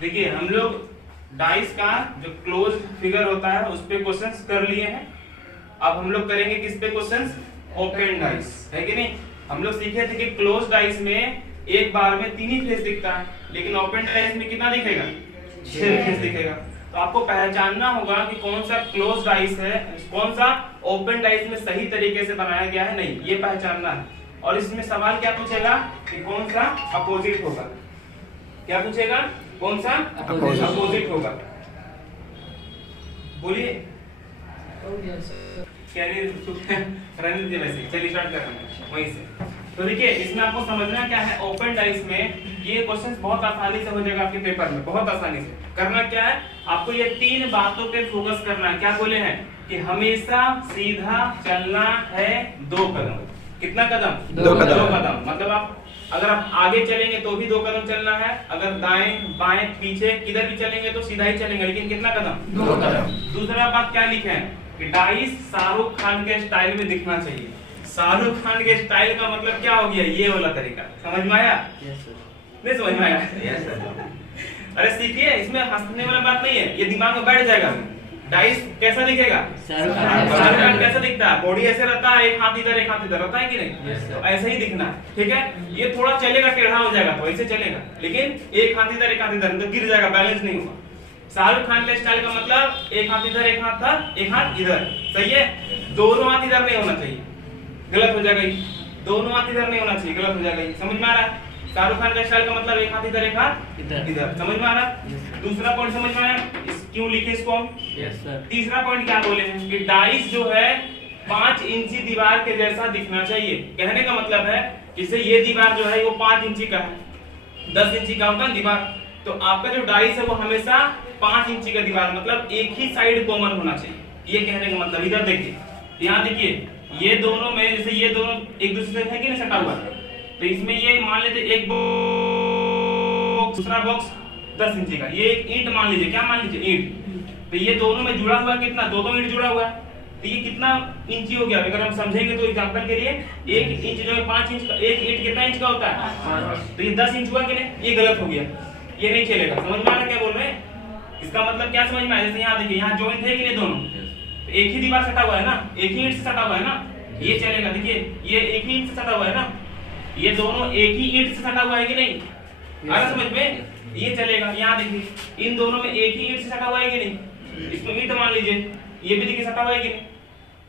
देखिए हम लोग डाइस का जो क्लोज फिगर होता है उस पे क्वेश्चंस कर लिए हैं। अब हम लोग करेंगे किस पे क्वेश्चंस? ओपन डाइस, है कि नहीं? हम लोग सीखे थे कि क्लोज डाइस में एक बार में 3 ही फेस दिखता है, लेकिन ओपन डाइस में कितना दिखेगा? 6 फेस दिखेगा। तो आपको पहचानना होगा कि कौन सा क्लोज डाइस है, कौन सा ओपन डाइस में सही तरीके से बनाया गया है, नहीं ये पहचानना है। और इसमें सवाल क्या पूछेगा कि कौन सा अपोजिट होगा? क्या पूछेगा? कौन सा अपोजिट होगा? बोलिए। रणनीति वैसे चलिए स्टार्ट कर रहे हैं वहीं से। तो देखिए इसमें आपको समझना क्या है, ओपन डाइस में ये क्वेश्चंस बहुत आसानी से हो जाएगा आपके पेपर में, बहुत आसानी से। करना क्या है, आपको ये 3 बातों पे फोकस करना है। क्या बोले हैं कि हमेशा सीधा चलना है 2 कदम। कितना कदम? 2 कदम। 2 कदम। मतलब आप अगर आप आगे चलेंगे तो भी 2 कदम चलना है, अगर दाएं बाएं पीछे किधर भी चलेंगे तो सीधा ही चलेंगे, लेकिन कितना कदम? 2 कदम। दूसरा बात क्या लिखे हैं कि डाइस शाहरुख खान के स्टाइल में दिखना चाहिए। शाहरुख खान के स्टाइल का मतलब क्या हो गया? ये वाला तरीका। समझ में आया? Yes sir. नहीं समझ में आया? Yes sir. अरे सीखिए, इसमें हंसने वाला बात नहीं है, ये दिमाग में बैठ जाएगा। डाइस कैसा दिखेगा? शाहरुख खान कैसा दिखता है? बॉडी ऐसे रहता है, एक हाथ इधर एक हाथ इधर रहता है कि नहीं? Yes, sir. तो ऐसे ही दिखना है, ठीक है? ये थोड़ा चलेगा टेढ़ा हो जाएगा तो ऐसे चलेगा, लेकिन एक हाथ इधर एक हाथ इधर तो गिर जाएगा, बैलेंस नहीं होगा। शाहरुख खान के स्टाइल का मतलब एक हाथ इधर एक हाथ था, एक हाथ इधर, सही है? दोनों हाथ इधर नहीं होना चाहिए, गलत हो जाएगा। दोनों हाथ इधर नहीं होना चाहिए, गलत हो जाएगा। समझ में आ रहा है? शाहरुख खान का स्टाइल का मतलब एक हाथ इधर एक हाथ इधर। समझ में आ रहा है? दूसरा पॉइंट समझ में आया? क्यों लिखे इसको हम? Yes sir. तीसरा पॉइंट क्या बोले हैं कि डाइस जो है 5 इंची दीवार के जैसा दिखना चाहिए। कहने का मतलब है जैसे ये दीवार जो है वो 5 इंची का है, 10 इंची का होता है दीवार, तो आपका जो डाइस है वो हमेशा 5 इंची का दीवार, मतलब एक ही साइड कॉमन होना चाहिए। ये कहने का मतलब इधर देखिए, यहाँ देखिए, ये दोनों में जैसे ये दोनों एक दूसरे से है कि नहीं सटा हुआ, तो इसमें ये मान लेते एक बॉक्स, दूसरा बॉक्स 10 इंची का, ये एक ईंट मान लीजिए, क्या मान लीजिए? ईंट। तो ये दोनों में जुड़ा हुआ कितना? 2-2 ईंट जुड़ा हुआ है, तो ये कितना इंची हो गया? अगर हम समझेंगे तो एग्जांपल के लिए 1 इंच जो है 5 इंच का, एक ईंट कितना इंच का होता है? तो ये 10 इंच हुआ कि नहीं? ये गलत हो गया, ये नहीं चलेगा। समझ में आ रहा क्या बोल रहे हैं? इसका मतलब क्या समझ में आया? जैसे यहाँ देखिए, यहाँ जॉइंट है कि नहीं दोनों, तो एक ही दीवार सटा हुआ है ना, एक ही ईंट से सटा हुआ है ना, ये चलेगा। देखिए ये एक ही ईंट से सटा हुआ है ना, ये दोनों एक ही ईंट से सटा हुआ है कि नहीं? आ रहा समझ में? ये चलेगा। यहाँ देखिए इन दोनों में एक ही ईंट से सटा हुआ है कि नहीं? इसको ईंट मान लीजिए, ये भी देखिए सटा हुआ है कि नहीं?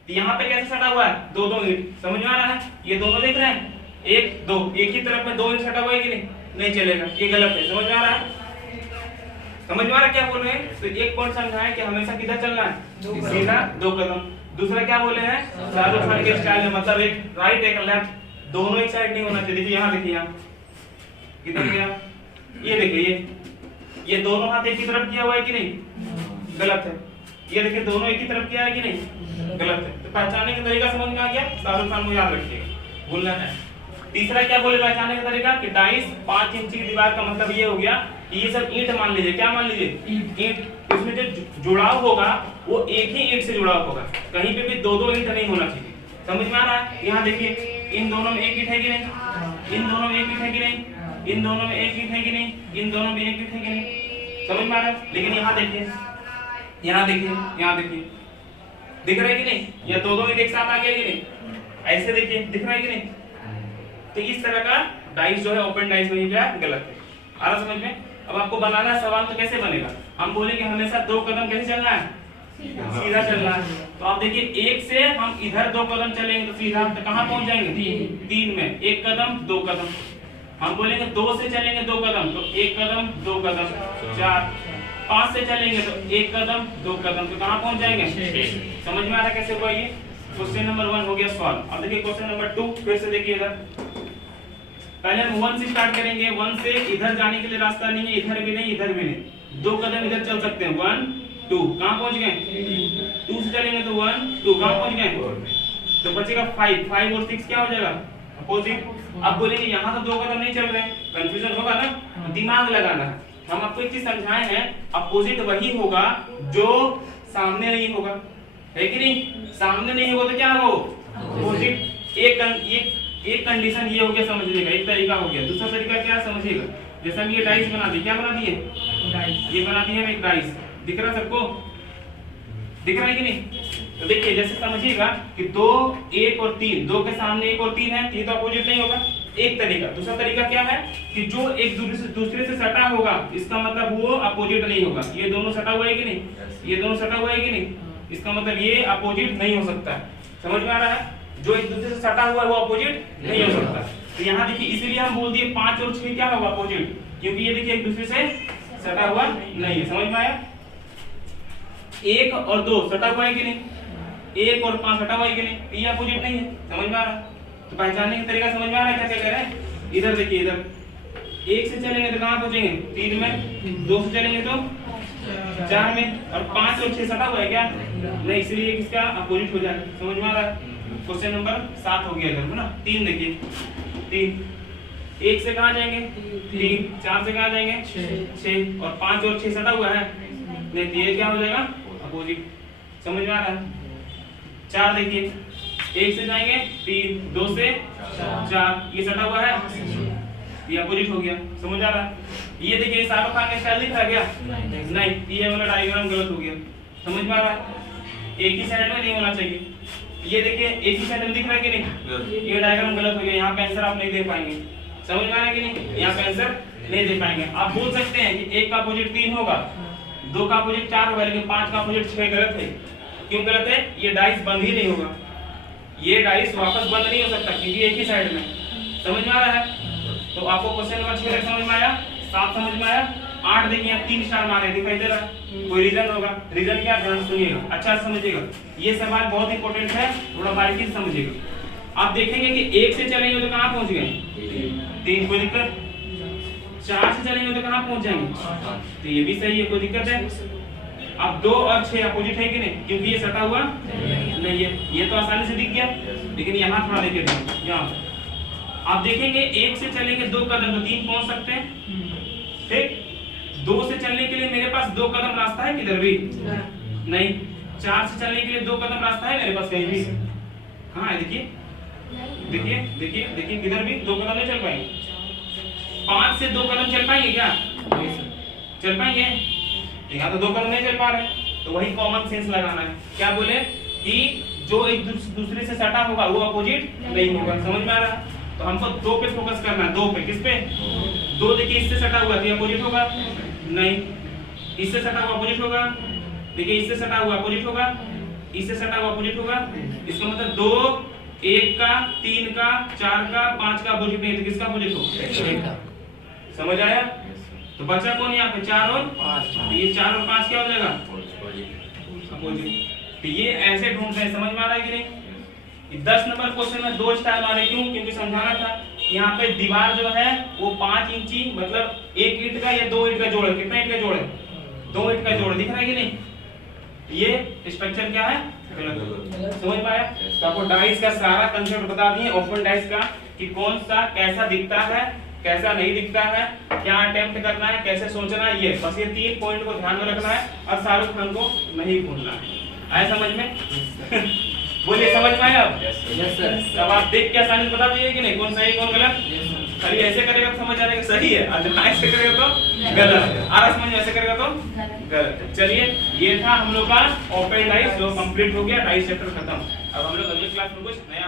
तो यहाँ पे कैसे सटा हुआ है? 2-2 ईंट। समझ में आ रहा है? ये दोनों देख रहे हैं, 1-2, एक ही तरफ में 2 ईंट सटा हुआ है कि नहीं? नहीं चलेगा, ये गलत है। समझ में आ रहा है? समझ में आ रहा है क्या बोल रहे हैं? तो एक पॉइंट समझा है कि हमेशा किधर चलना है? सीधा 2 कदम। दूसरा क्या बोले हैं? शाहरुख खान के स्टाइल में मतलब एक राइट एक लेफ्ट, दोनों एक साइड नहीं होना चाहिए। देखिए यहाँ देखिए, यहाँ किधर गया? ये देखिए, ये दोनों हाथ एक ही तरफ किया हुआ है कि नहीं? गलत है। ये देखिए दोनों एक ही तरफ किया है कि नहीं? गलत है। तो पहचानने का तरीका समझ में आ गया? शाहरुख खान को याद रखिएगा, भूलना है। तीसरा क्या बोले पहचानने का तरीका कि डाइस 5 इंच की दीवार का मतलब ये हो गया कि ये सब ईंट मान लीजिए, क्या मान लीजिए? ईंट। इसमें जो जुड़ाव होगा वो एक ही ईंट से जुड़ाव होगा, कहीं पे भी 2-2 ईंट नहीं होना चाहिए। समझ में आ रहा है? यहाँ देखिए इन दोनों में एक ईंट है कि नहीं? इन दोनों में एक ईंट है कि नहीं? इन दोनों में एक ईंट है कि नहीं? इन दोनों में एक ईंट है कि नहीं? समझ में आ रहा है? लेकिन यहाँ देखिए, यहाँ देखिए, यहाँ देखिए, दिख रहा है कि नहीं? ये 2-2 ईंट एक साथ आ गया कि नहीं? ऐसे देखिए, दिख रहा है कि नहीं? तो इस तरह का डाइस जो है ओपन डाइस में क्या गलत है। आ रहा समझ में? अब आपको बनाना है सवाल, तो कैसे बनेगा? हम बोलेंगे हमेशा 2 कदम कैसे चलना है? सीधा चलना है। तो आप देखिए 1 से हम इधर 2 कदम चलेंगे तो सीधा तो कहाँ पहुंच जाएंगे? 3 में 1 कदम 2 कदम। हम बोलेंगे 2 से चलेंगे 2 कदम तो 1 कदम 2 कदम, 4। 5 से चलेंगे तो 1 कदम 2 कदम, तो कहाँ पहुंच जाएंगे? 6। समझ में आ रहा कैसे हुआ ये? क्वेश्चन नंबर 1 हो गया सॉल्व। अब देखिए क्वेश्चन नंबर 2 फिर से देखिए इधर। पहले हम 1 से स्टार्ट करेंगे। 1 से इधर जाने के लिए रास्ता नहीं है, इधर भी नहीं, इधर भी नहीं। 2 कदम इधर चल सकते हैं, 1 2। कहाँ पहुंच गए? 2 से चलेंगे तो 1 2, कहाँ पहुंच गए? तो बचेगा 5। 5 और 6 क्या हो जाएगा? अपोजिट। अब बोलेंगे यहाँ तो 2 कदम नहीं चल रहे, कंफ्यूजन होगा ना, दिमाग लगाना है। हम आपको एक चीज समझाए हैं, अपोजिट वही होगा जो सामने नहीं होगा, है कि नहीं? सामने नहीं होगा तो क्या होगा? अपोजिट। एक कंडीशन ये हो गया समझने का, एक तरीका हो गया। दूसरा तरीका क्या समझिएगा? जैसे हम ये डाइस बना दिए, क्या बना दिए? ये बना दिया हम एक डाइस। दिख रहा सबको? दिख रहा है कि नहीं? तो देखिए जैसे समझिएगा कि 2 1 और 3, 2 के सामने 1 और 3 है, ये तो अपोजिट नहीं होगा, एक तरीका। दूसरा तरीका क्या है कि जो एक दूसरे से सटा होगा इसका मतलब वो अपोजिट नहीं होगा। ये दोनों सटा हुआ है कि नहीं? ये दोनों सटा हुआ है कि नहीं? इसका मतलब ये अपोजिट नहीं हो सकता है। समझ में आ रहा है? जो एक दूसरे से सटा हुआ है वो अपोजिट नहीं हो सकता। तो यहाँ देखिए इसीलिए हम बोल दिए 5 और 6 क्या होगा अपोजिट, क्योंकि ये देखिए एक दूसरे से सटा हुआ नहीं है। समझ में आया? 1 और 2 सटा हुआ है कि नहीं? 1 और 5 सटा हुआ है कि नहीं? ये अपोजिट नहीं है। समझ में आ रहा है? तो पहचानने का तरीका समझ में आ रहा है क्या क्या कह रहे हैं? इधर देखिए, इधर 1 से चलेंगे तो कहाँ पहुंचेंगे? 3 में। 2 से चलेंगे तो 4 में। और 5 और 6 सटा हुआ है क्या? नहीं, इसलिए किसका अपोजिट हो जाएगा। समझ में आ रहा है? क्वेश्चन नंबर 7 हो गया इधर ना। 3 देखिए, 3 1 से कहाँ जाएंगे? 3। 4 से कहाँ जाएंगे? 6। और 5 और 6 सटा हुआ है नहीं, तो ये क्या हो जाएगा? अपोजिट। समझ में आ रहा है? 4 देखिए, 1 से जाएंगे 3, 2 से 4, ये सटा हुआ है, ये अपोजिट हो गया। समझ आ रहा है? ये देखिए शाहरुख खान का स्टाइल दिख रहा है क्या? नहीं, ये वाला डायग्राम गलत हो गया। समझ में आ रहा है? एक ही साइड में नहीं होना चाहिए। ये देखिए एक ही साइड में दिख रहा है कि नहीं? ये डायग्राम गलत हो गया, यहाँ पे आंसर आप नहीं दे पाएंगे। समझ में आ रहा है कि नहीं? यहाँ पे आंसर नहीं दे पाएंगे। आप बोल सकते हैं कि 1 का अपोजिट 3 होगा, 2 का अपोजिट 4 होगा, लेकिन 5 का अपोजिट 6 गलत है। क्यों गलत है? ये डाइस बंद ही नहीं होगा, ये डाइस वापस बंद नहीं हो सकता क्योंकि एक ही साइड में। समझ में आ रहा है? तो आपको क्वेश्चन नंबर 6 समझ में आया, 7 समझ में आया, 8 देखिए 3 स्टार मारे दिखाई दे रहा है, कोई रीजन होगा। रीजन क्या? ध्यान सुनिएगा, अच्छा समझिएगा, ये सवाल बहुत इंपॉर्टेंट है, थोड़ा बारीकी से समझिएगा। आप देखेंगे कि 1 से चलेंगे तो कहाँ पहुंच गए? 3, कोई दिक्कत? 4 से चलेंगे तो कहाँ पहुंच जाएंगे? तो ये भी सही है, कोई दिक्कत है? अब 2 और 6 अपोजिट है कि नहीं? क्योंकि ये सटा हुआ नहीं है, ये तो आसानी से दिख गया। लेकिन यहाँ थोड़ा देखिए, यहाँ आप देखेंगे 1 से चलेंगे 2 कदम तो 3 पहुंच सकते हैं, ठीक? 2 से चलने के लिए मेरे पास 2 कदम रास्ता है किधर भी? नहीं। 4 से चलने के लिए 2 कदम रास्ता है मेरे पास कहीं भी? कहाँ है? देखिए देखिए देखिए देखिए, किधर भी 2 कदम नहीं चल पाएंगे। 5 से 2 कदम चल पाएंगे क्या? चल पाएंगे? यहाँ तो 2 कदम नहीं चल पा रहे, तो वही कॉमन सेंस लगाना है। क्या बोले कि जो एक दूसरे से सटा होगा वो अपोजिट नहीं होगा। समझ में आ रहा है? तो हमको 2 पे फोकस करना है। 2 पे, किस पे? 2 देखिए इससे सटा हुआ है, अपोजिट होगा नहीं। इससे सटा हुआ अपोजिट होगा, देखिए इससे सटा हुआ अपोजिट होगा, इससे सटा हुआ अपोजिट होगा। इसका मतलब 2 1 का 3 का 4 का 5 का अपोजिट नहीं, तो किसका अपोजिट होगा? समझ आया? तो बचा कौन यहाँ पे? 4 और 5। ये 4 और 5 क्या हो जाएगा? अपोजिट। तो ये ऐसे ढूंढते हैं। समझ में आ रहा है कि नहीं? 10 नंबर क्वेश्चन में 2 स्टार मारे, क्यों? क्योंकि समझाना था यहाँ पे दीवार जो है वो 5 इंची, मतलब 1 ईंट का या 2 ईंट का जोड़ है। कितना ईंट का जोड़ है? 2 ईंट का जोड़। दिख रहा है कि नहीं? ये स्ट्रक्चर क्या है? गलत। समझ में आया? तो आपको डाइस का सारा कंसेप्ट बता दिए, ओपन डाइस का, कि कौन सा कैसा दिखता है, कैसा नहीं दिखता है, क्या अटेम्प्ट करना है, कैसे सोचना है। ये बस ये 3 पॉइंट को ध्यान में रखना है और शाहरुख खान को नहीं भूलना है। आया समझ में? बोलिए, समझ में आया? Yes sir. अब आप देख के आसानी से बता दीजिए कि नहीं कौन सही कौन गलत। खाली ऐसे करेगा तो समझ आ जाएगा सही है, और ऐसे करेगा तो गलत है। आ रहा समझ में? ऐसे करेगा तो गलत है। चलिए, ये था हम लोग का ओपन डाइस जो कंप्लीट हो गया, डाइस चैप्टर खत्म। अब हम लोग अगले क्लास में कुछ नया